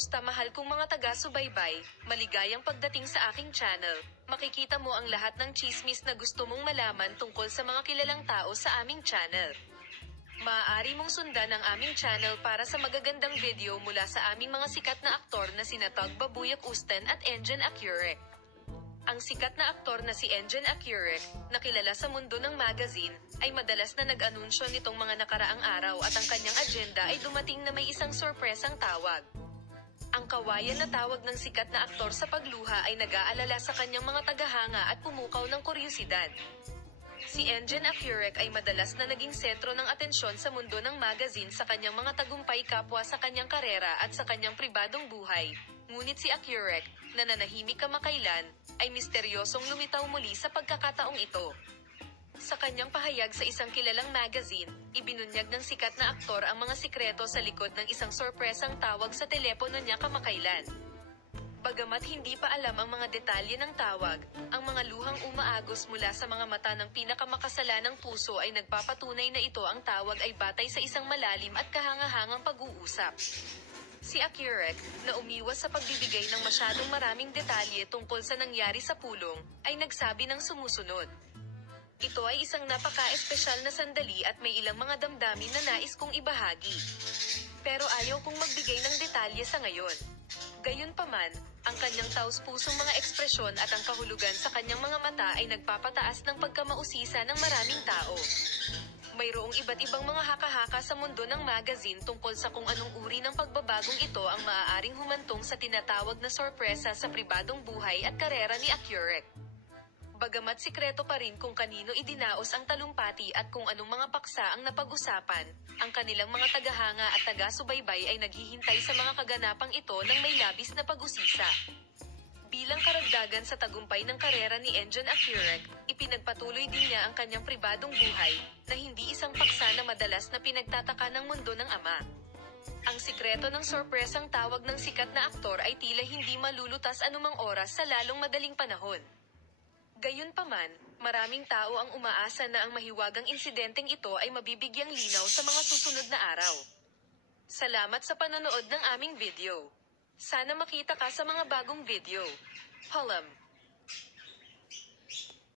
Kumusta mahal kong mga taga-subaybay, maligayang pagdating sa aking channel. Makikita mo ang lahat ng chismis na gusto mong malaman tungkol sa mga kilalang tao sa aming channel. Maaari mong sundan ang aming channel para sa magagandang video mula sa aming mga sikat na aktor na sina Tug Babuyak Usten at Engin Accurek. Ang sikat na aktor na si Engin Accurek, na kilala sa mundo ng magazine, ay madalas na nag-anunsyo nitong mga nakaraang araw at ang kanyang agenda ay dumating na may isang sorpresang tawag. Ang kawayan na tawag ng sikat na aktor sa pagluha ay nag-aalala sa kanyang mga tagahanga at pumukaw ng kuryosidad. Si Engin Accurek ay madalas na naging sentro ng atensyon sa mundo ng magazine sa kanyang mga tagumpay kapwa sa kanyang karera at sa kanyang pribadong buhay. Ngunit si Accurek, na nanahimik kamakailan, ay misteryosong lumitaw muli sa pagkakataong ito. Sa kanyang pahayag sa isang kilalang magazine, ibinunyag ng sikat na aktor ang mga sikreto sa likod ng isang sorpresang tawag sa telepono niya kamakailan. Bagamat hindi pa alam ang mga detalye ng tawag, ang mga luhang umaagos mula sa mga mata ng pinakamakasalanang puso ay nagpapatunay na ito ang tawag ay batay sa isang malalim at kahangahangang pag-uusap. Si Accurek, na umiwas sa pagbibigay ng masyadong maraming detalye tungkol sa nangyari sa pulong, ay nagsabi ng sumusunod. Ito ay isang napaka-espesyal na sandali at may ilang mga damdamin na nais kong ibahagi. Pero ayaw kong magbigay ng detalye sa ngayon. Gayunpaman, ang kanyang taus-pusong mga ekspresyon at ang kahulugan sa kanyang mga mata ay nagpapataas ng pagkamausisa ng maraming tao. Mayroong iba't ibang mga haka-haka sa mundo ng magazine tungkol sa kung anong uri ng pagbabagong ito ang maaaring humantong sa tinatawag na sorpresa sa pribadong buhay at karera ni Accurek. Bagamat sikreto pa rin kung kanino idinaos ang talumpati at kung anong mga paksa ang napag-usapan, ang kanilang mga tagahanga at taga-subaybay ay naghihintay sa mga kaganapang ito ng may labis na pag-usisa. Bilang karagdagan sa tagumpay ng karera ni Engin Accurek, ipinagpatuloy din niya ang kanyang pribadong buhay, na hindi isang paksa na madalas na pinagtataka ng mundo ng ama. Ang sikreto ng sorpresang tawag ng sikat na aktor ay tila hindi malulutas anumang oras sa lalong madaling panahon. Gayunpaman, maraming tao ang umaasa na ang mahiwagang insidenteng ito ay mabibigyang linaw sa mga susunod na araw. Salamat sa panonood ng aming video. Sana makita ka sa mga bagong video. Paalam.